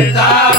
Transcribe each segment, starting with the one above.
Hey,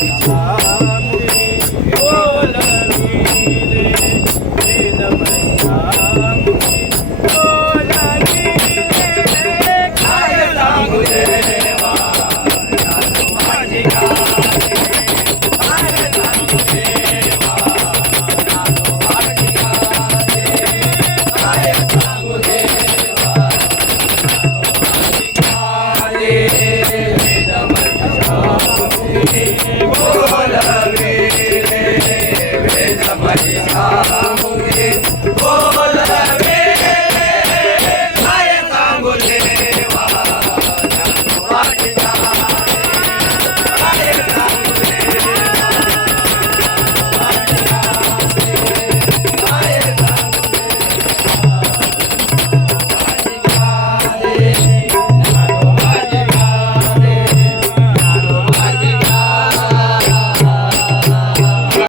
Thank you. Hey, hey,